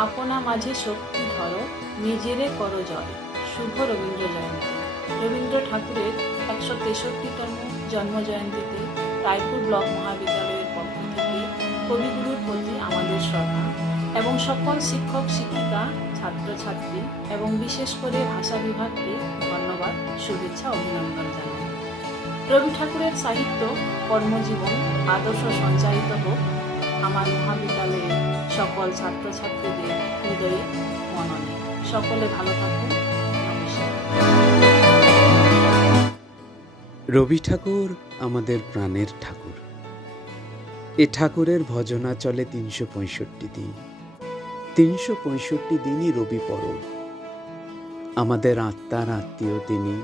আপনা মাঝে শক্তি ধরো, নিজেরে করো জয়। শুভ রবীন্দ্র জয়ন্তী। রবীন্দ্র ঠাকুরের 163তম জন্মজয়ন্তীতে রায়পুর ব্লক মহাবিদ্যালয়ের পক্ষ থেকে কবিগুরুর প্রতি আমাদের শ্রদ্ধা এবং সকল শিক্ষক শিক্ষিকা, ছাত্রছাত্রী এবং বিশেষ করে ভাষা বিভাগকে ধন্যবাদ, শুভেচ্ছা, অভিনন্দন জানাই। রবি ঠাকুরের সাহিত্য কর্মজীবন আদর্শ সঞ্চারিত হোক আমার মহাবিদ্যালয়ের সকল ছাত্রছাত্রীদের হৃদয়ে, মননে। সকলে ভালো থাকুন। নমস্কার। রবি ঠাকুর আমাদের প্রাণের ঠাকুর। এ ঠাকুরের ভজনা চলে 365 দিন। 365 দিনই রবি পরব। আমাদের আত্মার আত্মীয় তিনি,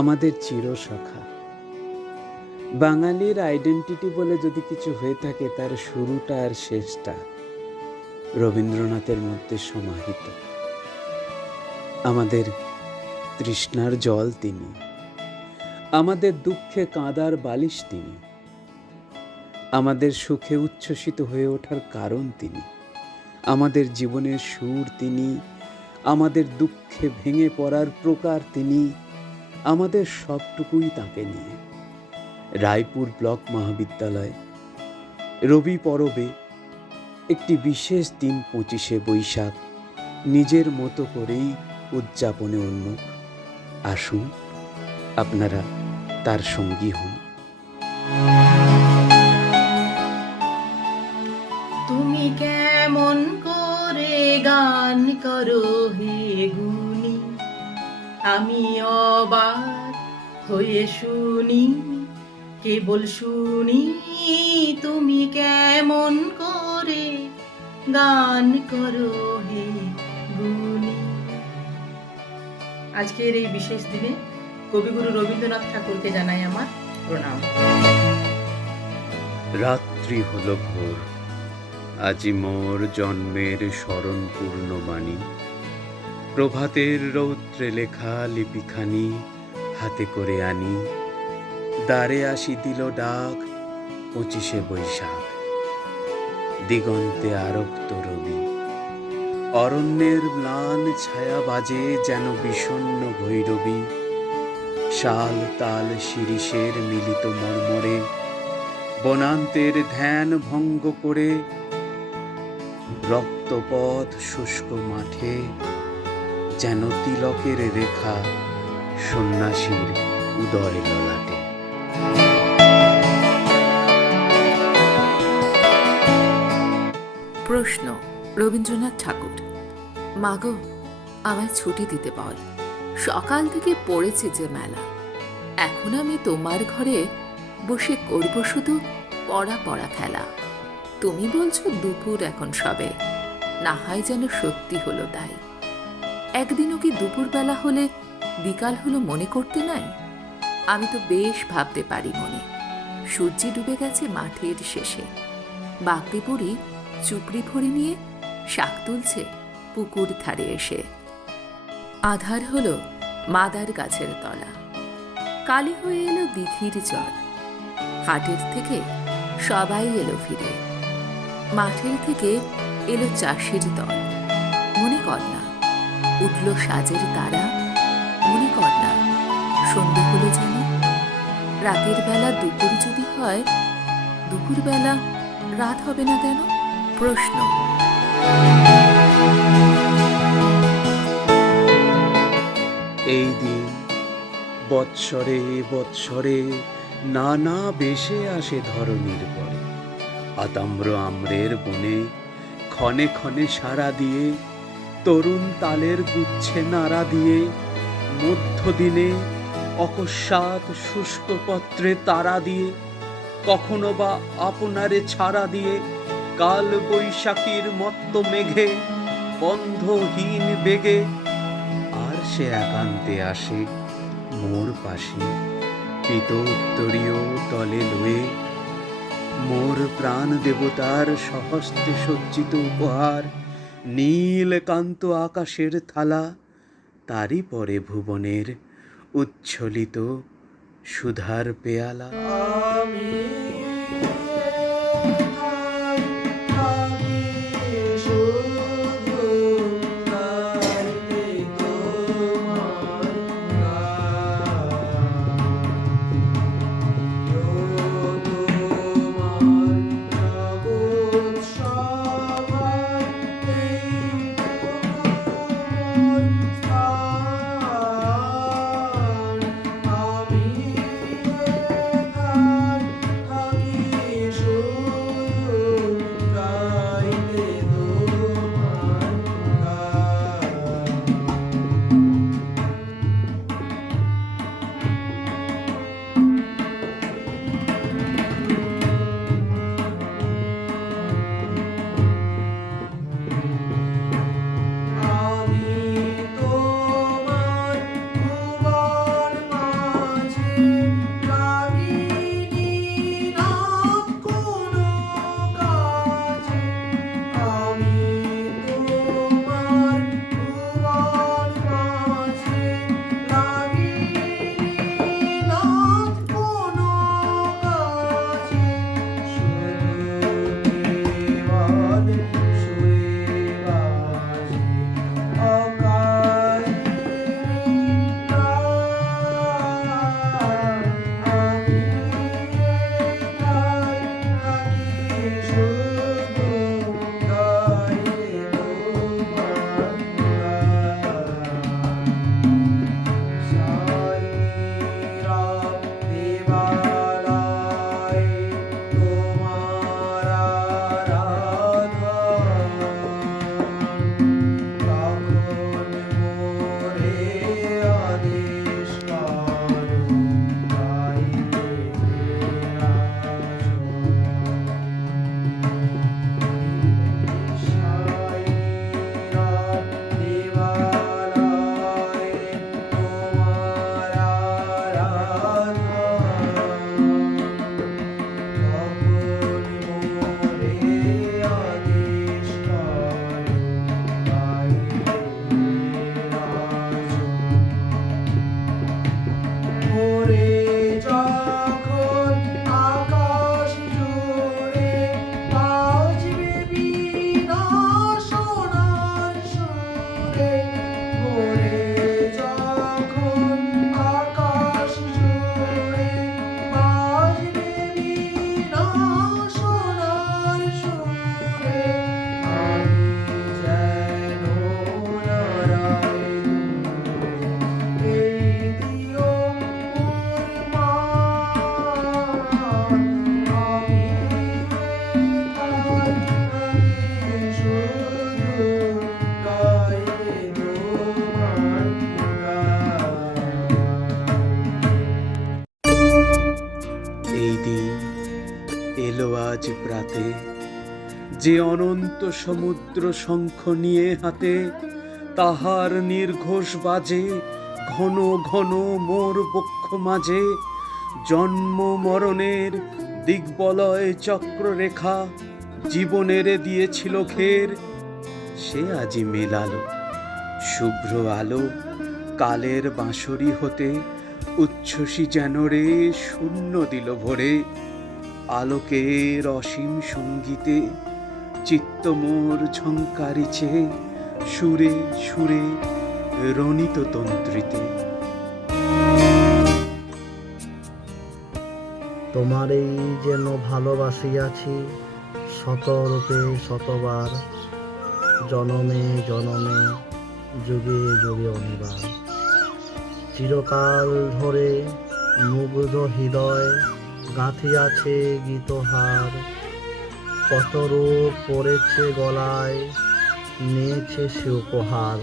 আমাদের চিরসখা। বাঙালির আইডেন্টিটি বলে যদি কিছু হয়ে থাকে, তার শুরুটা আর শেষটা রবীন্দ্রনাথের মধ্যে সমাহিত। আমাদের তৃষ্ণার জল তিনি, আমাদের দুঃখে কাঁদার বালিশ তিনি, আমাদের সুখে উচ্ছ্বসিত হয়ে ওঠার কারণ তিনি, আমাদের জীবনের সুর তিনি, আমাদের দুঃখে ভেঙে পড়ার প্রকার তিনি, আমাদের সবটুকুই তাকে নিয়ে। রায়পুর ব্লক মহাবিদ্যালয় রবি পরবে একটি বিশেষ দিন 25শে বৈশাখ নিজের মতো করেই উদযাপনে উন্মুখ। আসুন, আপনারা তার সঙ্গী হন। তুমি কেমন করে গান করো হে গুণী, আমি অবাক হয়ে শুনি, কেবল শুনি তুমি কেমন করে গান করো হে গুণী। আজকের এই বিশেষ দিনে কবিগুরু রবীন্দ্রনাথ ঠাকুরকে জানাই আমার প্রণাম। রাত্রি হল ভোর, আজি মোর জন্মের স্মরণ পূর্ণ বাণী। প্রভাতের রৌদ্রে লেখা লিপিখানি হাতে করে আনি। দ্বারে আসি দিল ডাক 25শে বৈশাখ। দিগন্তে আরক্ত রবি, অরণ্যের ম্লান ছায়া বাজে যেন বিষণ্ণ ভৈরবী। শাল তাল শিরিষের মিলিত মর্মরে বনান্তের ধ্যান ভঙ্গ করে রক্তপথ শুষ্ক মাঠে যেন তিলকের রেখা সন্ন্যাসীর উদয় ললাটে। প্রশ্ন। রবীন্দ্রনাথ ঠাকুর। মাগো, আমায় ছুটি দিতে বল। সকাল থেকে পড়েছে যে মেলা। এখন আমি তোমার ঘরে বসে করব শুধু পড়া পড়া খেলা। তুমি বলছো দুপুর এখন সবে, না হয় যেন সত্যি হলো তাই। একদিনও কি দুপুরবেলা হলে বিকাল হলো মনে করতে নাই? আমি তো বেশ ভাবতে পারি মনে। সূর্যি ডুবে গেছে মাঠের শেষে। বাগদি পড়ি চুপড়ি ভরে নিয়ে শাক তুলছে পুকুর ধারে এসে। আধার হলো মাদার গাছের তলা, কালি হয়ে এলো দিঘির জল। হাটের থেকে সবাই এলো ফিরে, মাঠের থেকে এলো চাষের দল। মনে কর না উঠল সাজের তারা, মনে কর না সন্ধে হলো যেন। রাতের বেলা দুপুর যদি হয়, দুপুর বেলা রাত হবে না কেন? প্রশ্ন। এই দিন বৎসরে বৎসরে নানা বেশে আসে ধরণীর পরে। আতাম্র আম্রের বনে ক্ষণে ক্ষণে সারা দিয়ে, তরুণ তালের গুচ্ছে নাড়া দিয়ে, মধ্যদিনে অকস্মাৎ শুষ্ক পত্রে তারা দিয়ে, কখনো বা আপনারে ছাড়া দিয়ে, কাল বৈশাখীর মত্ত মেঘে বন্ধহীন বেগে। আর সে একান্তে আসে মোর পাশে, পিত উত্তরীয় তলে লয়ে। মোর প্রাণ দেবতার সহস্তে সজ্জিত উপহার, নীলকান্ত আকাশের থালা, তারই পরে ভুবনের উচ্ছ্বলিত সুধার পেয়ালা। আমি যে অনন্ত সমুদ্র শঙ্খ নিয়ে হাতে, তাহার নির্ঘোষ বাজে ঘন ঘন মোর বক্ষ মাঝে। জন্ম মরণের দিগ্বলয় চক্ররেখা জীবনের দিয়েছিল ঘের, সে আজি মেলালো শুভ্র আলো কালের বাঁশরি হতে। উচ্ছ্বসী যেন রে শূন্য দিল ভরে, আলোকের অসীম সঙ্গীতে চিত্ত মোর ঝঙ্কারিছে সুরে সুরে রণিত তন্ত্রীতে। তোমারই যেন ভালোবাসিয়াছি শতরূপে শতবার, জনমে জনমে যুগে যুগে অনিবার। চিরকাল ধরে মুগ্ধ হৃদয় গাঁথিয়াছে গীতহার, কত রূপ পড়েছে গলায় নিয়েছে সে উপহার।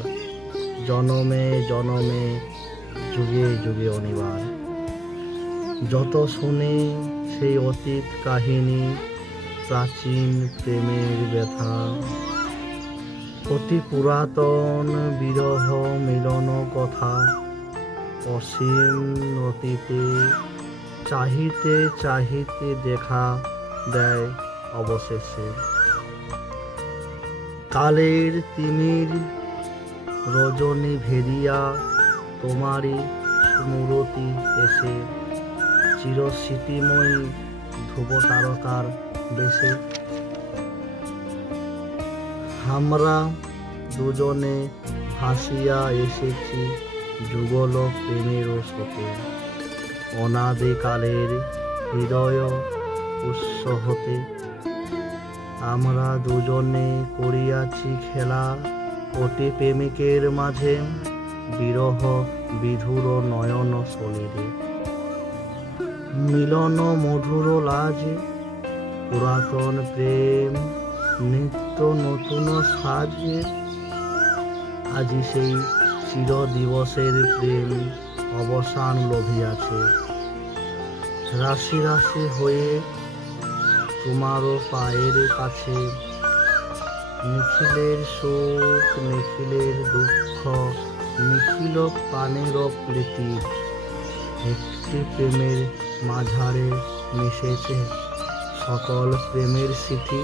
জনমে জনমে যুগে যুগে অনিবার। যত শুনি সেই অতীত কাহিনী, প্রাচীন প্রেমের ব্যথা, অতি পুরাতন বিরহ মিলন কথা। অসীম অতীতে চাহিতে চাহিতে দেখা দেয় অবশেষে কালের তিমির রজনী ভেদিয়া, তোমারই স্মৃতি এসে চিরস্মৃতিময়ী ধ্রুব তারকার বেশে। আমরা দুজনে ভাসিয়া এসেছি যুগল প্রেমের স্রোতে, অনাদিকালের হৃদয় উৎস হতে। আমরা দুজনে করিয়াছি খেলা অতি প্রেমিকের মাঝে, বিরহ বিধুর নয়ন সলিলে। মিলন মধুর লাজে পুরাতন প্রেম নিত্য নতুন সাজে। আজি সেই চির দিবসের প্রেম অবসান লভিয়াছে। রাশি রাশি হয়ে তোমারও পায়ের কাছে, নিখিলের সুখ নিখিলের দুঃখ নিখিল প্রাণের প্রীতি। একটি প্রেমের মাঝারে মিশেছে সকল প্রেমের স্মৃতি,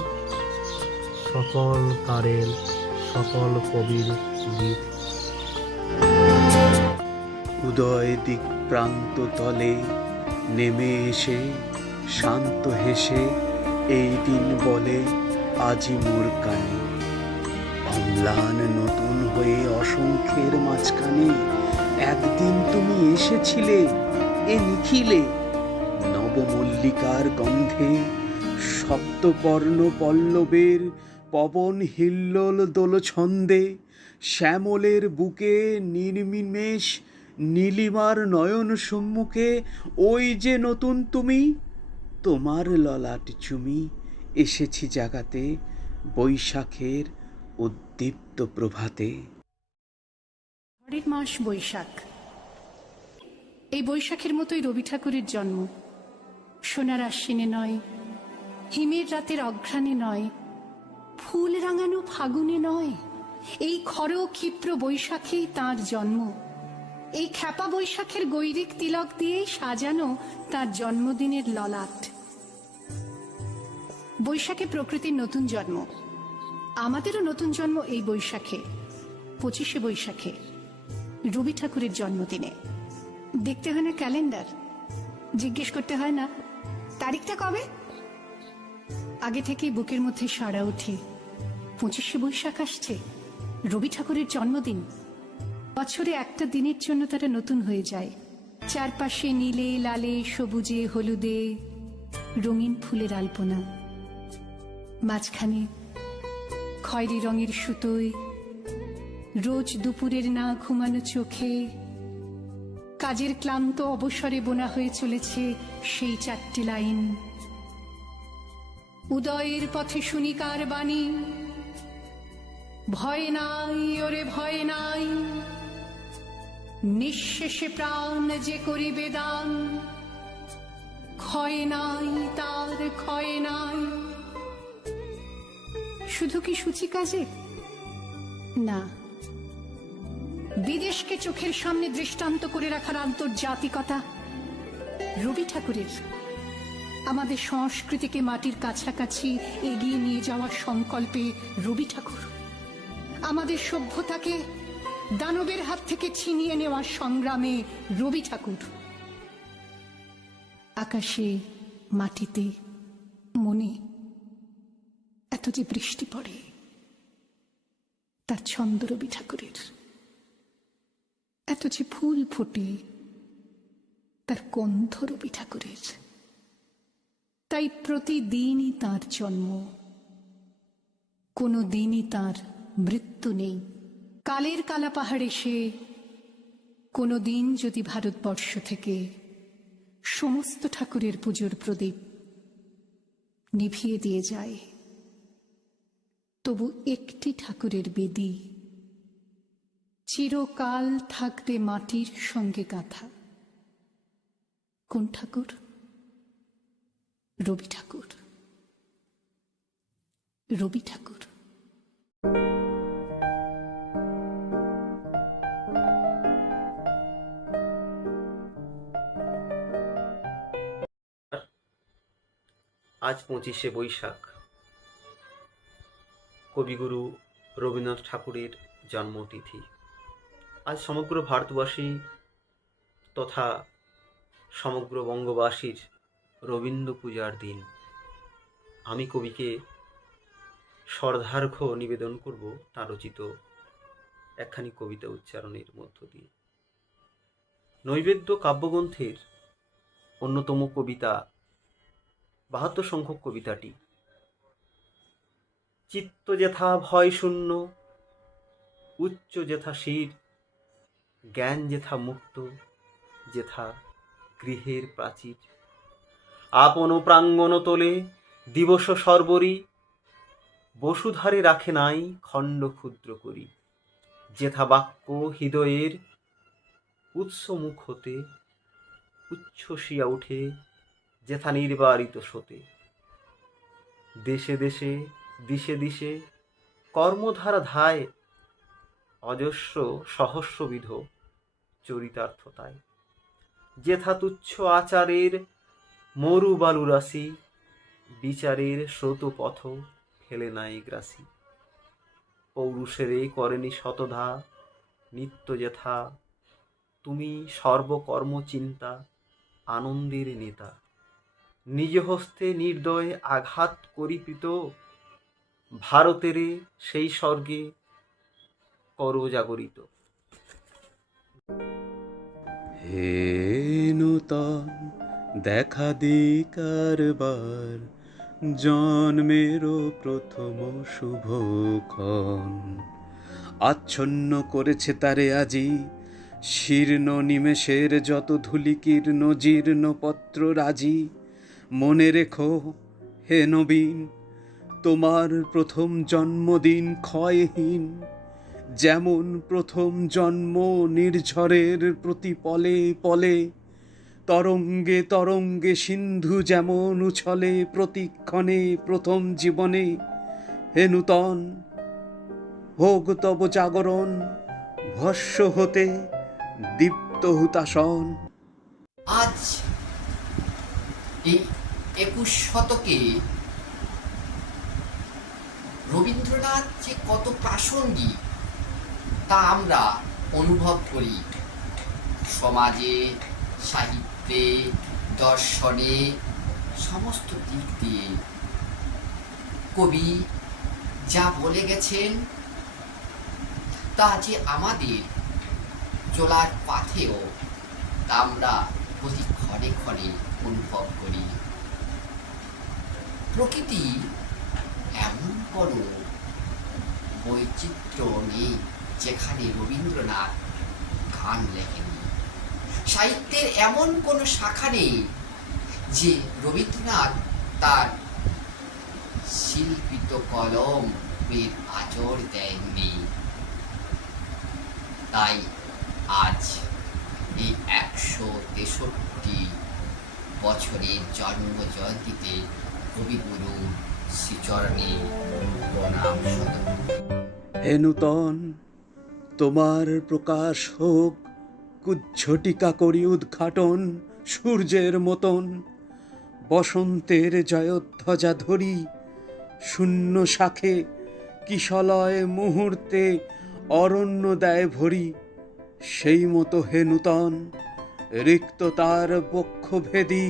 সকল কারের সকল কবির গীত। উদয় দিক প্রান্ত তলে নেমে এসে শান্ত হেসে এই দিন বলে আজি মোর কানে। অম্লান নতুন হয়ে অসংখ্যের মাঝখানে একদিন তুমি এসেছিলে এ নিখিলে। নবমল্লিকার গন্ধে সপ্তবর্ণ পল্লবের পবন হিল্লোল দোল ছন্দে, শ্যামলের বুকে নির্নিমেষ নীলিমার নয়ন সম্মুখে ওই যে নতুন তুমি, তোমার ললাট চুমি এসেছি জাগাতে বৈশাখের উদ্দীপ্ত প্রভাতে। ঝড়ের মাস বৈশাখ। এই বৈশাখের মতোই রবি ঠাকুরের জন্ম। সোনার আশ্বিনে নয়, হিমের রাতের অঘ্রাণে নয়, ফুল রাঙানো ফাগুনে নয়, এই খর ক্ষিপ্র বৈশাখেই তাঁর জন্ম। এই খ্যাপা বৈশাখের গৈরিক তিলক দিয়েই সাজানো তাঁর জন্মদিনের ললাট। বৈশাখে প্রকৃতির নতুন জন্ম, আমাদেরও নতুন জন্ম এই বৈশাখে, 25শে বৈশাখে, রবি ঠাকুরের জন্মদিনে। দেখতে হয় না ক্যালেন্ডার, জিজ্ঞেস করতে হয় না তারিখটা কবে, আগে থেকেই বুকের মধ্যে সাড়া ওঠে 25শে বৈশাখ আসছে, রবি ঠাকুরের জন্মদিন। বছরে একটা দিনের জন্য তারা নতুন হয়ে যায়। চারপাশে নীলে লালে সবুজে হলুদে রঙিন ফুলের আলপনা, মাঝখানে খয়েরি রঙের সুতোয় রোজ দুপুরের না ঘুমানো চোখে কাজের ক্লান্ত অবসরে বোনা হয়ে চলেছে সেই 4টি লাইন। উদয়ের পথে শুনিকার বাণী, ভয় নাই ওরে ভয় নাই, নিঃশেষে প্রাণ যে করিবে দান, ক্ষয় নাই তার ক্ষয় নাই। শুধু কি সূচিকাজে? না, বিদেশকে চোখের সামনে দৃষ্টান্ত করে রাখার আন্তর্জাতিকতা রবি ঠাকুরের। আমাদের সংস্কৃতিকে মাটির কাছাকাছি এগিয়ে নিয়ে যাওয়ার সংকল্পে রবি ঠাকুর। আমাদের সভ্যতাকে দানবের হাত থেকে ছিনিয়ে নেওয়ার সংগ্রামে রবি ঠাকুর। আকাশে, মাটিতে, মনে এত যে বৃষ্টি পড়ে, তার ছন্দ রবি ঠাকুরের। এত যে ফুল ফোটে, তার গন্ধ রবি ঠাকুরের। তাই প্রতিদিনই তার জন্ম, কোনো দিনই তার মৃত্যু নেই। কালের কালা পাহাড়ে সে কোনো দিন যদি ভারতবর্ষ থেকে সমস্ত ঠাকুরের পুজোর প্রদীপ নিভিয়ে দিয়ে যায়, তবু একটি ঠাকুরের বেদী চিরকাল থাকবে মাটির সঙ্গে গাঁথা। কোন ঠাকুর? রবি ঠাকুর। রবি ঠাকুর। আজ 25শে বৈশাখ, কবিগুরু রবীন্দ্রনাথ ঠাকুরের জন্মতিথি। আজ সমগ্র ভারতবাসী তথা সমগ্র বঙ্গবাসীর রবীন্দ্র পূজার দিন। আমি কবিকে শ্রদ্ধার্ঘ্য নিবেদন করব তাঁর রচিত একখানি কবিতা উচ্চারণের মধ্য দিয়ে। নৈবেদ্য কাব্যগ্রন্থের অন্যতম কবিতা 72 সংখ্যক কবিতাটি। চিত্ত যেথা ভয় শূন্য, উচ্চ যেথা শির, জ্ঞান যেথা মুক্ত, যেথা গৃহের প্রাচীর। আপন প্রাঙ্গণ তোলে দিবস সর্বরি, বসুধারে রাখে নাই খণ্ড ক্ষুদ্র করি। যেথা বাক্য হৃদয়ের উৎস মুখ হতে উচ্ছ্বসিয়া উঠে, যেথা নির্বারিত স্রোতে। দেশে দেশে দিশে দিশে কর্মধারা ধায়, অজস্র সহস্রবিধ চরিতার্থতায়। যেথা তুচ্ছ আচারের মরু বালু রাশি, বিচারের স্রোত পথ ফেলে নাই গ্রাসি। পৌরুষেরে করেনি শতধা, নিত্য যেথা তুমি সর্বকর্ম চিন্তা, আনন্দের নেতা। নিজ হস্তে নির্দয় আঘাত করিপিত, ভারতেরে সেই স্বর্গে করো জাগরিত। হে নূতন দেখা দিকারবার, জন্মেরও প্রথম শুভক্ষণ। আচ্ছন্ন করেছে তারে আজি শীর্ণ নিমেষের যত ধূলিকীর্ণ জীর্ণ পত্র রাজি। মনে রেখো হে নবীন, তোমার প্রথম জন্মদিন ক্ষয়হীন। যেমন প্রথম জন্ম নির্ঝরের প্রতি পলে পলে, তরঙ্গে তরঙ্গে সিন্ধু যেমন উছলে প্রতিক্ষণে প্রথম জীবনে। হে নূতন হোক তব জাগরণ, ভস্য হতে দীপ্ত হুতাসন। আজ এই 21 শতকে রবীন্দ্রনাথ যে কত প্রাসঙ্গিক তা আমরা অনুভব করি। সমাজে, সাহিত্যে, দর্শনে, সমস্ত দিক দিয়ে কবি যা বলে গেছেন তা যে আমাদের চলার পথেও তা আমরা প্রতি ক্ষণে ক্ষণে অনুভব করি। প্রকৃতি এমন কোনো বৈচিত্র্য নেই যেখানে রবীন্দ্রনাথ গান লেখেনি। সাহিত্যের এমন কোনো শাখা নেই যে রবীন্দ্রনাথ তার শিল্পিত কলমের আঁচড় দেননি। তাই আজ এই 163 বছরের জন্ম জয়ন্তীতে কবিগুরু শ্রীচরণে প্রণাম শত। হে নূতন, তোমার প্রকাশ হোক, কুজ্ঝটিকা করি উদ্ঘাটন সূর্যের মতন। বসন্তের জয়ধ্বজা ধরি শূন্য শাখে, কিশলয় মুহূর্তে অরণ্য দেয় ভরি। সেই মতো হে নূতন, রিক্ত তার বক্ষভেদী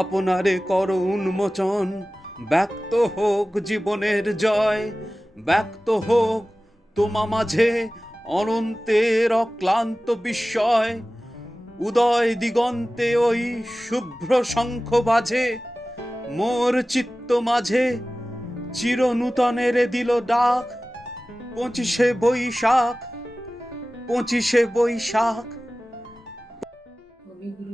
আপনারে কর উন্মোচন। ব্যক্ত হোক জীবনের জয়, ব্যক্ত হোক তোমা মাঝে অনন্তের অক্লান্ত বিস্ময়। উদয় দিগন্তে ওই শুভ্র শঙ্খ বাজে, মোর চিত্ত মাঝে চির নূতনের দিল ডাক। 25শে বৈশাখ, 25শে বৈশাখ। কবিগুরু